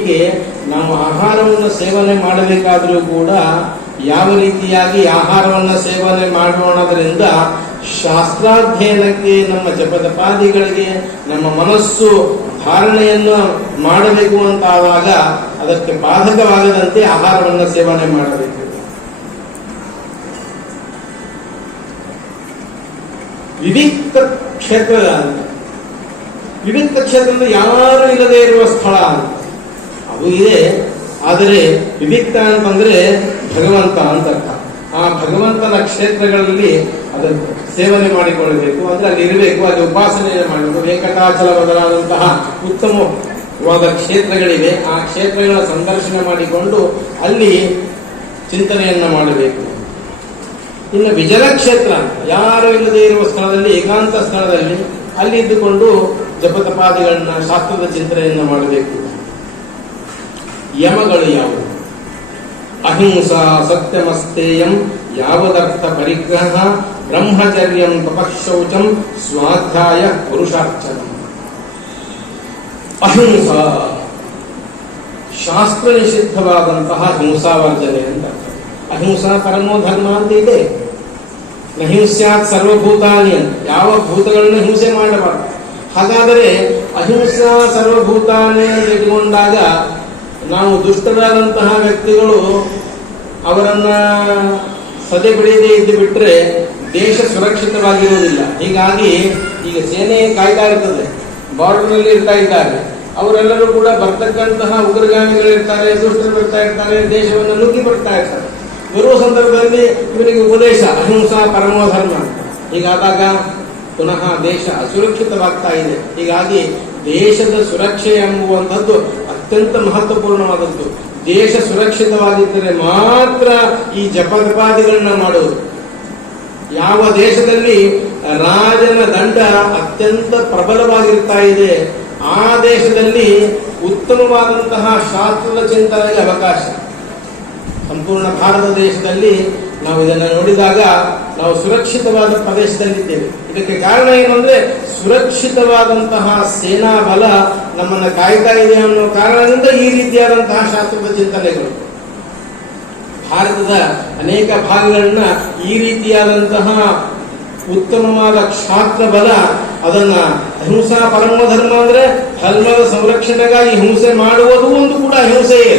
ಹೀಗೆ ನಾವು ಆಹಾರವನ್ನು ಸೇವನೆ ಮಾಡಬೇಕಾದರೂ ಕೂಡ ಯಾವ ರೀತಿಯಾಗಿ ಆಹಾರವನ್ನು ಸೇವನೆ ಮಾಡೋಣದ್ರಿಂದ ಶಾಸ್ತ್ರಾಧ್ಯಯನಕ್ಕೆ ನಮ್ಮ ಜಪದಪಾದಿಗಳಿಗೆ ನಮ್ಮ ಮನಸ್ಸು ಧಾರಣೆಯನ್ನು ಮಾಡಬೇಕು ಅಂತಾದಾಗ ಅದಕ್ಕೆ ಬಾಧಕವಾಗದಂತೆ ಆಹಾರವನ್ನು ಸೇವನೆ ಮಾಡಬೇಕು. ವಿವಿಕ್ತ ಕ್ಷೇತ್ರದ ಅಂತ ವಿವಿಕ್ತ ಕ್ಷೇತ್ರದ ಯಾರು ಇಲ್ಲದೆ ಇರುವ ಸ್ಥಳ ಅಂತ. ಇದೆ. ಆದರೆ ವಿವಿಕ್ತ ಅಂತಂದ್ರೆ ಭಗವಂತ ಅಂತ ಅರ್ಥ. ಆ ಭಗವಂತನ ಕ್ಷೇತ್ರಗಳಲ್ಲಿ ಅದನ್ನು ಸೇವನೆ ಮಾಡಿಕೊಳ್ಳಬೇಕು, ಅಂದ್ರೆ ಅಲ್ಲಿ ಇರಬೇಕು, ಅಲ್ಲಿ ಉಪಾಸನೆಯನ್ನು ಮಾಡಬೇಕು ವೆಂಕಟಾಚಲ ಬದಲಾದಂತಹ ಉತ್ತಮವಾದ ಕ್ಷೇತ್ರಗಳಿವೆ. ಆ ಕ್ಷೇತ್ರಗಳ ಸಂದರ್ಶನ ಮಾಡಿಕೊಂಡು ಅಲ್ಲಿ ಚಿಂತನೆಯನ್ನ ಮಾಡಬೇಕು. ಇನ್ನು ವಿಜಯ ಕ್ಷೇತ್ರ, ಯಾರು ಇಲ್ಲದೇ ಇರುವ ಸ್ಥಳದಲ್ಲಿ, ಏಕಾಂತ ಸ್ಥಳದಲ್ಲಿ, ಅಲ್ಲಿ ಇದ್ದುಕೊಂಡು ಜಪತಪಾದಿಗಳನ್ನ, ಶಾಸ್ತ್ರದ ಚಿಂತನೆಯನ್ನ ಮಾಡಬೇಕು. ಯಮಗಳು ಯಾವುವು? ಅಹಿಂಸಾ ಸತ್ಯಮಸ್ತೇಯಂ, ಯಾವದರ್ಥ ಪರಿಗ್ರಹ? ಬ್ರಹ್ಮಚರ್ಯಂ ತಪಶೌಚಂ ಸ್ವಾಧ್ಯಾಯ ಪುರುಷಾರ್ಚನ. ಅಹಿಂಸಾ. ಶಾಸ್ತ್ರ ನಿಷಿದ್ಧವಾದಂತಹ ಹಿಂಸಾವರ್ಜನೆ ಅಂತ ಅಹಿಂಸಾ ಪರಮೋ ಧರ್ಮ ಅಂತ ಇದೆ. ಅಹಿಂಸ್ಯಾತ್ ಸರ್ವಭೂತಾನಿ ಅಂತ. ಯಾವ ಭೂತಗಳನ್ನ ಹಿಂಸೆ ಮಾಡಬಾರದು. ಹಾಗಾದರೆ ಅಹಿಂಸಾ ಸರ್ವಭೂತಾನಿ ಅಂತ ಇಟ್ಕೊಂಡಾಗ ನಾವು ದುಷ್ಟರಾದಂತಹ ವ್ಯಕ್ತಿಗಳು ಅವರನ್ನ ಸದೆ ಬೆಳೆಯದೇ ಇದ್ದು ಬಿಟ್ಟರೆ ದೇಶ ಸುರಕ್ಷಿತವಾಗಿರುವುದಿಲ್ಲ. ಹೀಗಾಗಿ ಈಗ ಸೇನೆ ಕಾಯ್ತಾ ಇರ್ತದೆ ಬಾರ್ಡರ್ನಲ್ಲಿ ಇರ್ತಾ ಇದ್ದಾರೆ. ಅವರೆಲ್ಲರೂ ಕೂಡ ಬರ್ತಕ್ಕಂತಹ ಉಗ್ರಗಾಮಿಗಳಿರ್ತಾರೆ, ದುಷ್ಟರು ಬರ್ತಾ ಇರ್ತಾರೆ, ದೇಶವನ್ನು ನುಗ್ಗಿ ಬರ್ತಾ ಇರ್ತಾರೆ. ಬರುವ ಸಂದರ್ಭದಲ್ಲಿ ಇವರಿಗೆ ಉಪದೇಶ, ಅಹಿಂಸಾ ಪರಮೋ ಧರ್ಮ. ಹೀಗಾದಾಗ ಪುನಃ ದೇಶ ಅಸುರಕ್ಷಿತವಾಗ್ತಾ ಇದೆ. ಹೀಗಾಗಿ ದೇಶದ ಸುರಕ್ಷೆ ಎಂಬುವಂಥದ್ದು ಅತ್ಯಂತ ಮಹತ್ವಪೂರ್ಣವಾದದ್ದು. ದೇಶ ಸುರಕ್ಷಿತವಾಗಿದ್ದರೆ ಮಾತ್ರ ಈ ಜಪದಪಾದಿಗಳನ್ನ ಮಾಡುವುದು ಯಾವ ದೇಶದಲ್ಲಿ ರಾಜನ ದಂಡ ಅತ್ಯಂತ ಪ್ರಬಲವಾಗಿರ್ತಾ ಇದೆ, ಆ ದೇಶದಲ್ಲಿ ಉತ್ತಮವಾದಂತಹ ಶಾಸ್ತ್ರದ ಚಿಂತನೆಗೆ ಅವಕಾಶ. ಸಂಪೂರ್ಣ ಭಾರತ ದೇಶದಲ್ಲಿ ನಾವು ಇದನ್ನು ನೋಡಿದಾಗ ನಾವು ಸುರಕ್ಷಿತವಾದ ಪ್ರದೇಶದಲ್ಲಿದ್ದೇವೆ. ಇದಕ್ಕೆ ಕಾರಣ ಏನು ಅಂದ್ರೆ ಸುರಕ್ಷಿತವಾದಂತಹ ಸೇನಾ ಬಲ ನಮ್ಮನ್ನು ಕಾಯ್ತಾ ಇದೆ ಅನ್ನೋ ಕಾರಣದಿಂದ ಈ ರೀತಿಯಾದಂತಹ ಶಾಸ್ತ್ರದ ಚಿಂತನೆಗಳು. ಭಾರತದ ಅನೇಕ ಭಾಗಗಳನ್ನ ಈ ರೀತಿಯಾದಂತಹ ಉತ್ತಮವಾದ ಕ್ಷಾತ್ರ ಬಲ ಅದನ್ನ ಅಹಿಂಸಾ ಪರಮ ಧರ್ಮ ಅಂದ್ರೆ ಧರ್ಮದ ಸಂರಕ್ಷಣೆಗಾಗಿ ಹಿಂಸೆ ಮಾಡುವುದು ಒಂದು ಕೂಡ ಹಿಂಸೆಯೇ.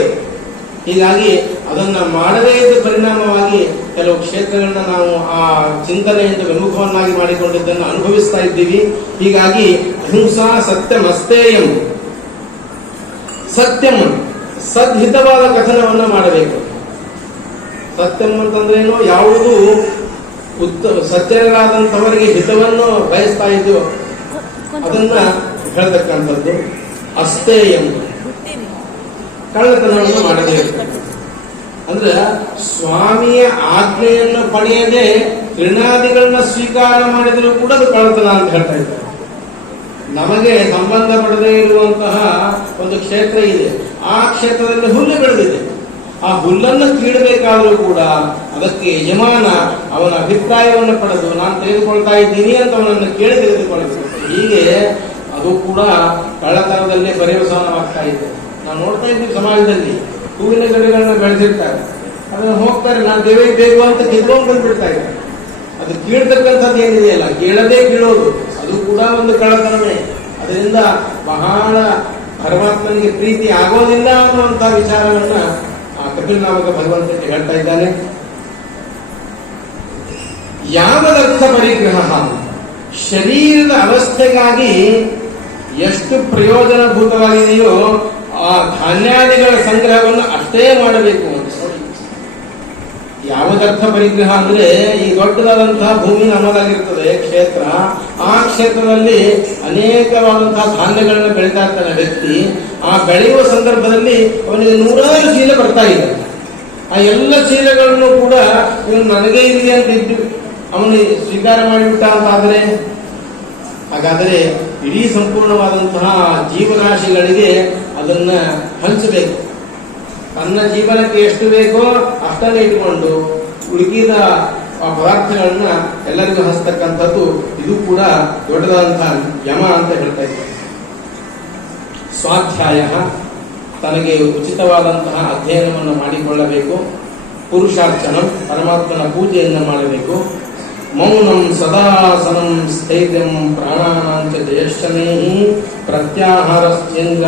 ಹೀಗಾಗಿ ಅದನ್ನ ಮಾಡದೇ ಇದ್ದ ಪರಿಣಾಮವಾಗಿ ಕೆಲವು ಕ್ಷೇತ್ರಗಳನ್ನ ನಾವು ಆ ಚಿಂತನೆಯಿಂದ ವಿಮುಖವನ್ನಾಗಿ ಮಾಡಿಕೊಂಡಿದ್ದನ್ನು ಅನುಭವಿಸ್ತಾ ಇದ್ದೀವಿ. ಹೀಗಾಗಿ ಅಹಿಂಸಾ ಸತ್ಯಮಸ್ತೇಯಂ ಸತ್ಯಂ ಸದ್ಹಿತವಾದ ಕಥನವನ್ನ ಮಾಡಬೇಕು. ಸತ್ಯಂ ಅಂತಂದ್ರೇನು? ಯಾವುದು ಉತ್ತ ಸತ್ಯರಾದಂಥವರಿಗೆ ಹಿತವನ್ನು ಬಯಸ್ತಾ ಇದೆಯೋ ಅದನ್ನ ಹೇಳ್ತಕ್ಕಂಥದ್ದು ಅಸ್ತೇಯಂ. ಕಳ್ಳತನವನ್ನು ಮಾಡಬೇಕು ಅಂದ್ರೆ ಸ್ವಾಮಿಯ ಆಜ್ಞೆಯನ್ನು ಪಡೆಯದೆ ಋಣಾದಿಗಳನ್ನ ಸ್ವೀಕಾರ ಮಾಡಿದರೂ ಕೂಡ ಅದು ಕಳತನ ಅಂತ ಹೇಳ್ತಾ ಇದ್ದಾರೆ. ನಮಗೆ ಸಂಬಂಧ ಪಡದೇ ಇರುವಂತಹ ಒಂದು ಕ್ಷೇತ್ರ ಇದೆ. ಆ ಕ್ಷೇತ್ರದಲ್ಲಿ ಹುಲ್ಲು ಬೆಳೆದಿದೆ. ಆ ಹುಲ್ಲನ್ನು ಕೀಳಬೇಕಾದರೂ ಕೂಡ ಅದಕ್ಕೆ ಯಜಮಾನ ಅವನ ಅಭಿಪ್ರಾಯವನ್ನು ಪಡೆದು, ನಾನು ತೆಗೆದುಕೊಳ್ತಾ ಇದ್ದೀನಿ ಅಂತ ಅವನನ್ನು ಕೇಳಿ ತೆಗೆದುಕೊಳ್ಳಬೇಕು ಹೀಗೆ ಅದು ಕೂಡ ಕಳ್ಳತನದಲ್ಲೇ ಪರ್ಯವಸಾನವಾಗ್ತಾ ಇದೆ. ನಾವು ನೋಡ್ತಾ ಇದ್ದೀವಿ ಸಮಾಜದಲ್ಲಿ. ಹೂವಿನ ಗಿಡಗಳನ್ನ ಬೆಳೆದಿರ್ತಾರೆ. ಅದನ್ನ ಹೋಗ್ತಾರೆ, ನಾನು ದೇವೇ, ಬೇಕು ಅಂತ ಕಿತ್ಕೊಂಡು ಬಂದ್ಬಿಡ್ತಾ ಇದ್ದಾರೆ. ಅದು ಕೀಳ್ತಕ್ಕಂಥದ್ದು ಏನಿದೆಯಲ್ಲ, ಕೀಳದೇ ಕೀಳೋದು. ಅದು ಕೂಡ ಒಂದು ಕಳ್ಳತನವೇ. ಅದರಿಂದ ಬಹಳ ಪರಮಾತ್ಮನಿಗೆ ಪ್ರೀತಿ ಆಗೋದಿಲ್ಲ ಅನ್ನುವಂತಹ ವಿಚಾರವನ್ನ ಆ ಕಪಿಲ್ ನಾಮಕ ಭಗವಂತನಿಗೆ ಹೇಳ್ತಾ ಇದ್ದಾನೆ. ಯಾವದರ್ಥ ಪರಿಗ್ರಹ? ಶರೀರದ ಅವಸ್ಥೆಗಾಗಿ ಎಷ್ಟು ಪ್ರಯೋಜನಭೂತವಾಗಿದೆಯೋ ಆ ಧಾನ್ಯಾದಿಗಳ ಸಂಗ್ರಹವನ್ನು ಅಷ್ಟೇ ಮಾಡಬೇಕು ಯಾವ್ದರ್ಥ ಪರಿಗ್ರಹ ಅಂದ್ರೆ ಈ ದೊಡ್ಡದಾದಂತಹ ಭೂಮಿ ನಮ್ಮದಾಗಿರ್ತದೆ, ಕ್ಷೇತ್ರ. ಆ ಕ್ಷೇತ್ರದಲ್ಲಿ ಅನೇಕವಾದಂತಹ ಧಾನ್ಯಗಳನ್ನ ಬೆಳೀತಾ ಇರ್ತಾನೆ ವ್ಯಕ್ತಿ. ಆ ಬೆಳೆಯುವ ಸಂದರ್ಭದಲ್ಲಿ ಅವನಿಗೆ ನೂರಾರು ಚೀಲ ಬರ್ತಾ ಇದೆ. ಆ ಎಲ್ಲ ಚೀಲಗಳನ್ನು ಕೂಡ ಇವನು ನನಗೆ ಇದೆ ಅಂತ ಇದ್ದು ಅವನು ಸ್ವೀಕಾರ ಮಾಡಿಬಿಟ್ಟ ಅಂತ ಆದ್ರೆ, ಹಾಗಾದರೆ ಇಡೀ ಸಂಪೂರ್ಣವಾದಂತಹ ಜೀವರಾಶಿಗಳಿಗೆ ಅದನ್ನ ಹಂಚಬೇಕು. ತನ್ನ ಜೀವನಕ್ಕೆ ಎಷ್ಟು ಬೇಕೋ ಅಷ್ಟನ್ನು ಇಟ್ಕೊಂಡು ಉಳುಕಿದ ಆ ಪದಾರ್ಥಗಳನ್ನ ಎಲ್ಲರಿಗೂ ಹಸ್ತಕ್ಕಂಥದ್ದು ಇದು ಕೂಡ ದೊಡ್ಡದಾದಂತಹ ಯಮ ಅಂತ ಹೇಳ್ತಾ ಇದ್ದಾರೆ. ಸ್ವಾಧ್ಯಾಯ ತನಗೆ ಉಚಿತವಾದಂತಹ ಅಧ್ಯಯನವನ್ನು ಮಾಡಿಕೊಳ್ಳಬೇಕು. ಪುರುಷಾರ್ಚನ, ಪರಮಾತ್ಮನ ಪೂಜೆಯನ್ನು ಮಾಡಬೇಕು. ಮೌನಂ ಸದಾಸನಂ ಸ್ಥೈರ್ಯಂ ಪ್ರಾಣಾನಾಂಚ ಜಯಶ್ಚನೇ ಪ್ರತ್ಯಾಹಾರಶ್ಚೇಂದ್ರ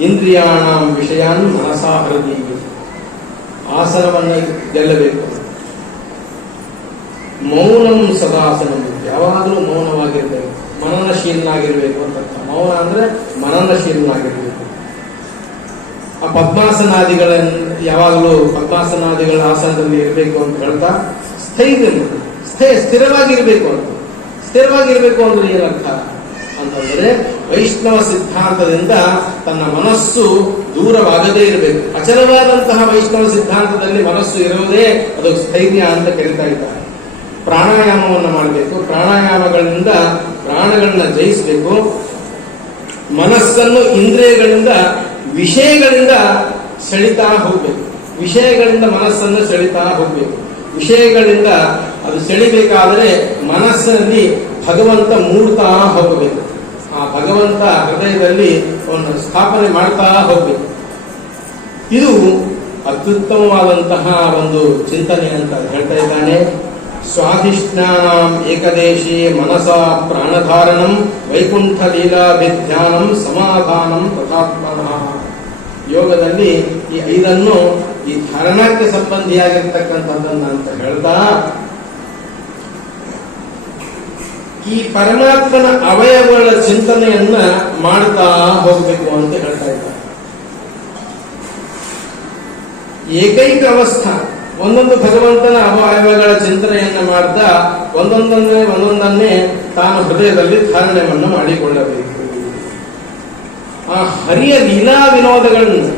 ಇಂದ್ರಿಯಾಣಾಂ ವಿಷಯಾನ್ ಮನಸಾ ಆಸನವನ್ನು ಗೆಲ್ಲಬೇಕು. ಮೌನಂ ಸದಾಸನ. ಯಾವಾಗಲೂ ಮೌನವಾಗಿರಬೇಕು. ಮನನಶೀಲನಾಗಿರಬೇಕು ಅಂತ. ಮೌನ ಅಂದ್ರೆ ಮನನಶೀಲನಾಗಿರ್ಬೇಕು. ಆ ಪದ್ಮಾಸನಾದಿಗಳನ್ನು ಯಾವಾಗಲೂ ಪದ್ಮಾಸನಾದಿಗಳ ಆಸನದಲ್ಲಿ ಇರಬೇಕು ಅಂತ ಹೇಳ್ತಾ ಸ್ಥೈರ್ಯ ಸ್ಥೈ ಸ್ಥಿರವಾಗಿರಬೇಕು ಅಂತ. ಸ್ಥಿರವಾಗಿರಬೇಕು ಅಂದ್ರೆ ಏನರ್ಥ? ಅಂತಂದ್ರೆ ವೈಷ್ಣವ ಸಿದ್ಧಾಂತದಿಂದ ತನ್ನ ಮನಸ್ಸು ದೂರವಾಗದೇ ಇರಬೇಕು. ಅಚಲವಾದಂತಹ ವೈಷ್ಣವ ಸಿದ್ಧಾಂತದಲ್ಲಿ ಮನಸ್ಸು ಇರುವುದೇ ಅದು ಸ್ಥೈರ್ಯ ಅಂತ ಕರೀತಾ ಇದ್ದಾರೆ. ಪ್ರಾಣಾಯಾಮವನ್ನು ಮಾಡಬೇಕು. ಪ್ರಾಣಾಯಾಮಗಳಿಂದ ಪ್ರಾಣಗಳನ್ನ ಜಯಿಸಬೇಕು. ಮನಸ್ಸನ್ನು ಇಂದ್ರಿಯಗಳಿಂದ, ವಿಷಯಗಳಿಂದ ಸೆಳಿತಾ ಹೋಗ್ಬೇಕು. ವಿಷಯಗಳಿಂದ ಮನಸ್ಸನ್ನು ಸೆಳಿತಾ ಹೋಗ್ಬೇಕು. ವಿಷಯಗಳಿಂದ ಅದು ಸೆಳಿಬೇಕಾದರೆ ಮನಸ್ಸಿನಲ್ಲಿ ಭಗವಂತ ಮೂಡ್ತಾ ಹೋಗಬೇಕು. ಆ ಭಗವಂತ ಹೃದಯದಲ್ಲಿ ಅವನು ಸ್ಥಾಪನೆ ಮಾಡ್ತಾ ಹೋಗ್ಬೇಕು. ಇದು ಅತ್ಯುತ್ತಮವಾದಂತಹ ಒಂದು ಚಿಂತನೆ ಅಂತ ಹೇಳ್ತಾ ಇದ್ದಾನೆ. ಸ್ವಾಧಿಷ್ಠಾನ ಏಕದೇಶಿ ಮನಸ ಪ್ರಾಣಧಾರಣಂ ವೈಕುಂಠ ಲೀಲಾಭಿಧ್ಯಾನಂ ಸಮಾಧಾನಂ ತಥಾತ್ಮನಃ. ಯೋಗದಲ್ಲಿ ಈ ಐದನ್ನು ಈ ಧಾರಣಕ್ಕೆ ಸಂಬಂಧಿಯಾಗಿರ್ತಕ್ಕಂಥದ್ದನ್ನ ಅಂತ ಹೇಳ್ತಾ ಈ ಪರಮಾತ್ಮನ ಅವಯವಗಳ ಚಿಂತನೆಯನ್ನ ಮಾಡ್ತಾ ಹೋಗಬೇಕು ಅಂತ ಹೇಳ್ತಾ ಇದ್ದಾರೆ. ಏಕೈಕ ಅವಸ್ಥಾ, ಒಂದೊಂದು ಭಗವಂತನ ಅವಯವಗಳ ಚಿಂತನೆಯನ್ನ ಮಾಡ್ತಾ ಒಂದೊಂದನ್ನೇ ಒಂದೊಂದನ್ನೇ ತಾನು ಹೃದಯದಲ್ಲಿ ಧಾರಣೆಯನ್ನು ಮಾಡಿಕೊಳ್ಳಬೇಕು. ಆ ಹರಿಯ ಲೀಲಾ ವಿನೋದಗಳನ್ನು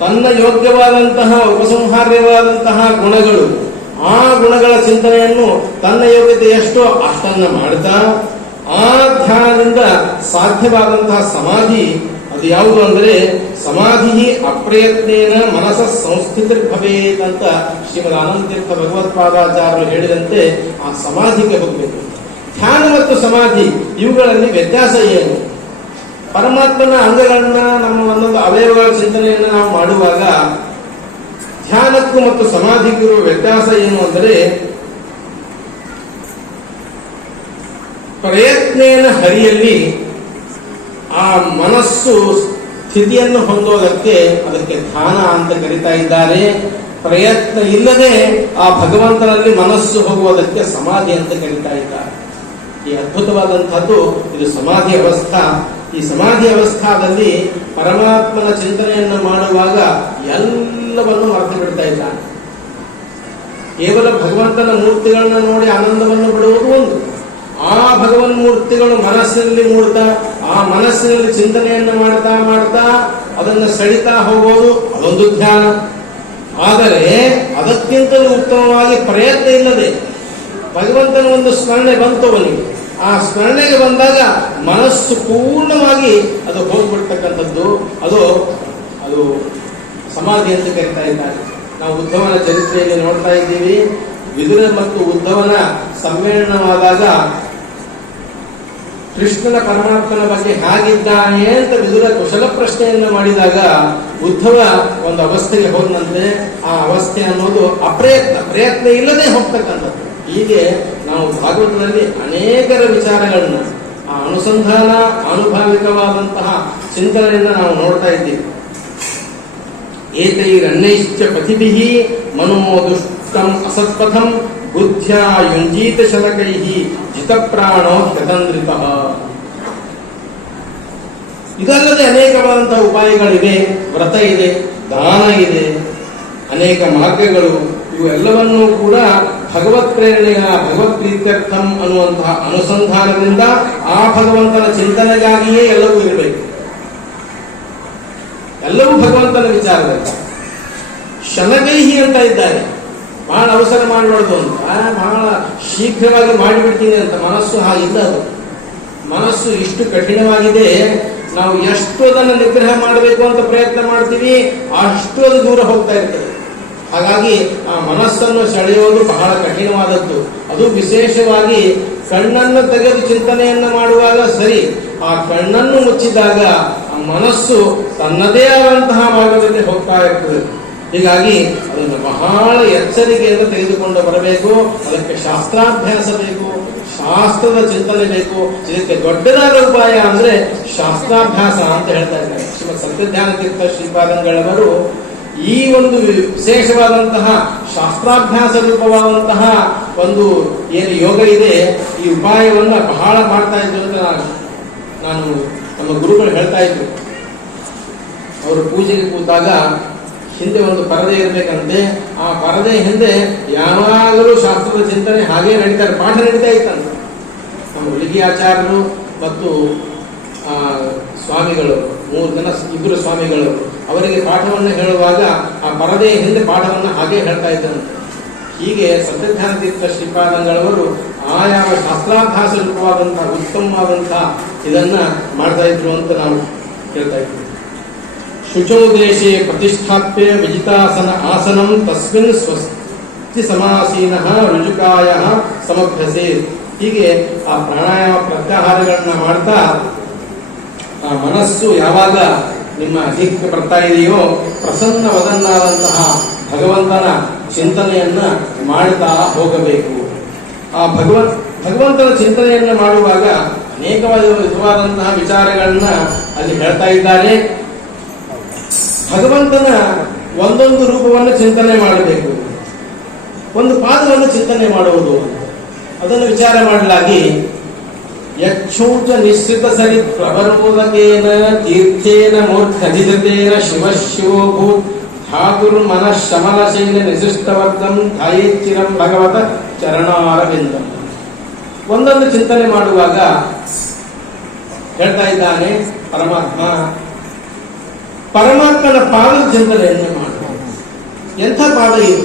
ತನ್ನ ಯೋಗ್ಯವಾದಂತಹ ಉಪಸಂಹಾರ್ಯವಾದಂತಹ ಗುಣಗಳು ಆ ಗುಣಗಳ ಚಿಂತನೆಯನ್ನು ತನ್ನ ಯೋಗ್ಯತೆ ಎಷ್ಟೋ ಅಷ್ಟನ್ನ ಮಾಡ್ತಾ, ಆ ಧ್ಯಾನದಿಂದ ಸಾಧ್ಯವಾದಂತಹ ಸಮಾಧಿ, ಅದು ಯಾವುದು ಅಂದರೆ ಸಮಾಧಿ ಅಪ್ರಯತ್ನೇನ ಮನಸ್ಸ ಸಂಸ್ಥಿತ ಭವೇತ್ ಅಂತ ಶ್ರೀಮದ್ ಅನಂತೀರ್ಥ ಭಗವತ್ಪಾದಾಚಾರ್ಯರು ಹೇಳಿದಂತೆ ಆ ಸಮಾಧಿಗೆ ಹೋಗಬೇಕು. ಧ್ಯಾನ ಮತ್ತು ಸಮಾಧಿ, ಇವುಗಳಲ್ಲಿ ವ್ಯತ್ಯಾಸ ಏನು? ಪರಮಾತ್ಮನ ಅಂಗಗಳನ್ನ ನಮ್ಮ ಒಂದೊಂದು ಅವಯವಗಳ ಚಿಂತನೆಯನ್ನು ನಾವು ಮಾಡುವಾಗ ಧ್ಯಾನಕ್ಕೂ ಮತ್ತು ಸಮಾಧಿಗೂ ವ್ಯತ್ಯಾಸ ಏನು ಅಂದರೆ ಪ್ರಯತ್ನೇನ ಹರಿಯಲ್ಲಿ ಆ ಮನಸ್ಸು ಸ್ಥಿತಿಯನ್ನು ಹೊಂದೋದಕ್ಕೆ ಅದಕ್ಕೆ ಧ್ಯಾನ ಅಂತ ಕರಿತಾ ಇದ್ದಾರೆ. ಪ್ರಯತ್ನ ಇಲ್ಲದೆ ಆ ಭಗವಂತನಲ್ಲಿ ಮನಸ್ಸು ಹೋಗುವುದಕ್ಕೆ ಸಮಾಧಿ ಅಂತ ಕರಿತಾ ಇದ್ದಾರೆ. ಈ ಅದ್ಭುತವಾದಂತಹದ್ದು ಇದು ಸಮಾಧಿ ಅವಸ್ಥಾ. ಈ ಸಮಾಧಿ ಅವಸ್ಥಾದಲ್ಲಿ ಪರಮಾತ್ಮನ ಚಿಂತನೆಯನ್ನು ಮಾಡುವಾಗ ಎಲ್ಲವನ್ನು ಮರೆತು ಬಿಡ್ತಾ ಇದ್ದಾನೆ ಕೇವಲ ಭಗವಂತನ ಮೂರ್ತಿಗಳನ್ನ ನೋಡಿ ಆನಂದವನ್ನು ಬಿಡುವುದು ಒಂದು. ಆ ಭಗವನ್ ಮೂರ್ತಿಗಳು ಮನಸ್ಸಿನಲ್ಲಿ ಮೂಡ್ತಾ, ಆ ಮನಸ್ಸಿನಲ್ಲಿ ಚಿಂತನೆಯನ್ನು ಮಾಡ್ತಾ ಮಾಡ್ತಾ ಅದನ್ನು ಸೆಳಿತಾ ಹೋಗೋದು ಅದೊಂದು ಧ್ಯಾನ. ಆದರೆ ಅದಕ್ಕಿಂತಲೂ ಉತ್ತಮವಾಗಿ ಪ್ರಯತ್ನ ಇಲ್ಲದೆ ಭಗವಂತನ ಒಂದು ಸ್ಮರಣೆ ಬಂತು ಅವನಿಗೆ. ಆ ಸ್ಮರಣೆಗೆ ಬಂದಾಗ ಮನಸ್ಸು ಪೂರ್ಣವಾಗಿ ಅದು ಹೋಗ್ಬಿಡ್ತಕ್ಕಂಥದ್ದು. ಅದು ಅದು ಸಮಾಧಿ ಅಂತ ಕರಿತಾ ಇದ್ದಾರೆ. ನಾವು ಉದ್ಧವನ ಚರಿತ್ರೆಯಲ್ಲಿ ನೋಡ್ತಾ ಇದ್ದೀವಿ. ವಿದುರ ಮತ್ತು ಉದ್ಧವನ ಸಮ್ಮೇಳನವಾದಾಗ ಕೃಷ್ಣನ ಪರಮಾತ್ಮನ ಬಗ್ಗೆ ಹೇಗಿದ್ದಾನೆ ಅಂತ ವಿದುರ ಕುಶಲ ಪ್ರಶ್ನೆಯನ್ನು ಮಾಡಿದಾಗ ಉದ್ಧವ ಒಂದು ಅವಸ್ಥೆಗೆ ಹೋದಂತೆ ಆ ಅವಸ್ಥೆ ಅನ್ನೋದು ಅಪ್ರಯತ್ನ. ಪ್ರಯತ್ನ ಇಲ್ಲದೆ ಹೋಗ್ತಕ್ಕಂಥದ್ದು. ಹೀಗೆ ನಾವು ಭಾಗವತದಲ್ಲಿ ಅನೇಕರ ವಿಚಾರಗಳನ್ನು, ಆ ಅನುಸಂಧಾನ, ಆನುಭಾವಿಕವಾದಂತಹ ಚಿಂತನೆಯನ್ನ ನಾವು ನೋಡ್ತಾ ಇದ್ದೀವಿ. ಏತೈರನ್ಯೈಶ್ಚ ಪತಿಭಿ ಮನೋ ದುಷ್ಟಂ ಅಸತ್ಪಥಂ ಬುದ್ಧ್ಯಾ ಯುಂಜೀತ ಶತಕೈಃ ಜಿತಪ್ರಾಣೋ ಹ್ಯತಂದ್ರಿತಃ ಇದಲ್ಲದೆ ಅನೇಕವಾದಂತಹ ಉಪಾಯಗಳಿವೆ, ವ್ರತ ಇದೆ, ದಾನ ಇದೆ, ಅನೇಕ ಮಾರ್ಗಗಳು, ಇವೆಲ್ಲವನ್ನೂ ಕೂಡ ಭಗವತ್ ಪ್ರೇರಣೆಯ, ಭಗವತ್ ಪ್ರೀತ್ಯರ್ಥಂ ಅನ್ನುವಂತಹ ಅನುಸಂಧಾನದಿಂದ ಆ ಭಗವಂತನ ಚಿಂತನೆಗಾಗಿಯೇ ಎಲ್ಲವೂ ಇರಬೇಕು. ಎಲ್ಲವೂ ಭಗವಂತನ ವಿಚಾರದಲ್ಲಿ ಶನಗೈಹಿ ಅಂತ ಇದ್ದಾರೆ. ಬಹಳ ಅವಸರ ಮಾಡಬಾರ್ದು ಅಂತ. ಬಹಳ ಶೀಘ್ರವಾಗಿ ಮಾಡಿಬಿಡ್ತೀನಿ ಅಂತ ಮನಸ್ಸು ಹಾಗಿಲ್ಲ ಅದು. ಮನಸ್ಸು ಇಷ್ಟು ಕಠಿಣವಾಗಿದೆ, ನಾವು ಎಷ್ಟು ಅದನ್ನು ನಿಗ್ರಹ ಮಾಡಬೇಕು ಅಂತ ಪ್ರಯತ್ನ ಮಾಡ್ತೀವಿ ಅಷ್ಟು ಅದು ದೂರ ಹೋಗ್ತಾ ಇರ್ತದೆ. ಹಾಗಾಗಿ ಆ ಮನಸ್ಸನ್ನು ಸೆಳೆಯೋದು ಬಹಳ ಕಠಿಣವಾದದ್ದು. ಅದು ವಿಶೇಷವಾಗಿ ಕಣ್ಣನ್ನು ತೆಗೆದು ಚಿಂತನೆಯನ್ನು ಮಾಡುವಾಗ ಸರಿ, ಆ ಕಣ್ಣನ್ನು ಮುಚ್ಚಿದಾಗ ಆ ಮನಸ್ಸು ತನ್ನದೇ ಆದಂತಹ ಮಾರ್ಗದಲ್ಲಿ ಹೋಗ್ತಾ ಇರ್ತದೆ. ಹೀಗಾಗಿ ಅದನ್ನು ಬಹಳ ಎಚ್ಚರಿಕೆಯಿಂದ ತೆಗೆದುಕೊಂಡು ಬರಬೇಕು, ಅದಕ್ಕೆ ಶಾಸ್ತ್ರಾಭ್ಯಾಸ ಬೇಕು, ಶಾಸ್ತ್ರದ ಚಿಂತನೆ ಬೇಕು, ಇದಕ್ಕೆ ದೊಡ್ಡದಾದ ಉಪಾಯ ಅಂದ್ರೆ ಶಾಸ್ತ್ರಾಭ್ಯಾಸ ಅಂತ ಹೇಳ್ತಾ ಇದ್ದಾರೆ. ಶ್ರೀಮತ್ ಸತ್ಯಜ್ಞಾನ ತೀರ್ಥ ಶ್ರೀಪಾದಂಗಳವರು ಈ ಒಂದು ವಿಶೇಷವಾದಂತಹ ಶಾಸ್ತ್ರಾಭ್ಯಾಸ ರೂಪವಾದಂತಹ ಒಂದು ಏನು ಯೋಗ ಇದೆ, ಈ ಉಪಾಯವನ್ನು ಬಹಳ ಮಾಡ್ತಾ ಇದ್ರು ಅಂತ ನಾನು ನಾನು ನಮ್ಮ ಗುರುಗಳು ಹೇಳ್ತಾ ಇದ್ರು. ಅವರು ಪೂಜೆಗೆ ಕೂತಾಗ ಹಿಂದೆ ಒಂದು ಪರದೆ ಇರಬೇಕಂತೆ. ಆ ಪರದೆ ಹಿಂದೆ ಯಾವಾಗಲೂ ಶಾಸ್ತ್ರದ ಚಿಂತನೆ ಹಾಗೆ ನಡೀತಾರೆ, ಪಾಠ ನಡೀತಾ ಇತ್ತಂತೆ. ನಮ್ಮ ಹುಲಿಗಿ ಆಚಾರ್ಯರು ಮತ್ತು ಸ್ವಾಮಿಗಳು, ಮೂರು ಜನ ಇಬ್ಬರು ಸ್ವಾಮಿಗಳು ಅವರಿಗೆ ಪಾಠವನ್ನು ಹೇಳುವಾಗ ಆ ಪರದೆಯ ಹಿಂದೆ ಪಾಠವನ್ನು ಹಾಗೆ ಹೇಳ್ತಾ ಇದ್ದಂತೆ ಹೀಗೆ ಸತ್ಯಜ್ಞಾನತೀರ್ಥ ಶ್ರೀಪಾದಂಗಳವರು ಆಯಾ ಶಾಸ್ತ್ರಾಭ್ಯಾಸ ರೂಪವಾದಂತಹ ಉತ್ತಮವಾದಂತಹ ಇದನ್ನ ಮಾಡ್ತಾ ಇದ್ರು ಅಂತ ನಾವು ಹೇಳ್ತಾ ಇದ್ವಿ ಶುಚೌ ಪ್ರತಿಷ್ಠಾಪ್ಯ ವಿಜಿತಾಸನ ಆಸನಂ ತಸ್ಮಿನ್ ಸ್ವಸ್ತಿ ಸಮಾಸೀನ ರುಜುಕಾಯ ಸಮಭ್ಯಸೆ. ಹೀಗೆ ಆ ಪ್ರಾಣಾಯಾಮ ಪ್ರತ್ಯಾಹಾರಗಳನ್ನ ಮಾಡ್ತಾ ಆ ಮನಸ್ಸು ಯಾವಾಗ ನಿಮ್ಮ ಅಧಿಕ ಬರ್ತಾ ಇದೆಯೋ, ಪ್ರಸನ್ನವದನ್ನಾದಂತಹ ಭಗವಂತನ ಚಿಂತನೆಯನ್ನ ಮಾಡ್ತಾ ಹೋಗಬೇಕು. ಆ ಭಗವಂತ, ಭಗವಂತನ ಚಿಂತನೆಯನ್ನ ಮಾಡುವಾಗ ಅನೇಕವಾದ ವಿಧವಾದಂತಹ ವಿಚಾರಗಳನ್ನ ಅಲ್ಲಿ ಹೇಳ್ತಾ ಇದ್ದಾರೆ ಭಗವಂತನ ಒಂದೊಂದು ರೂಪವನ್ನು ಚಿಂತನೆ ಮಾಡಬೇಕು. ಒಂದು ಪಾದವನ್ನು ಚಿಂತನೆ ಮಾಡುವುದು. ಅದನ್ನು ವಿಚಾರ ಮಾಡಲಾಗಿ ಯಕ್ಷೌಚ ನಿಶ್ಚಿತ ಸರಿ ಪ್ರಬರೋದಕೇನ ತೀರ್ಥೇನ ಮೂರ್ಧಧಿತೇನ ಶಿವಶಿವೋಭು ಧಾತುರ್ ಮನಃ ಶಮನಶೈಲ ನಿಶಿಷ್ಟವರ್ಗಂ ಧಾಯೇಚ್ಚಿರಂ ಭಗವತ ಚರಣಾರವಿಂದ. ಒಂದೊಂದು ಚಿಂತನೆ ಮಾಡುವಾಗ ಹೇಳ್ತಾ ಇದ್ದಾನೆ ಪರಮಾತ್ಮ, ಪರಮಾತ್ಮನ ಪಾದ ಚಿಂತನೆಯನ್ನು ಮಾಡುವ ಎಂಥ ಪಾದ ಇದು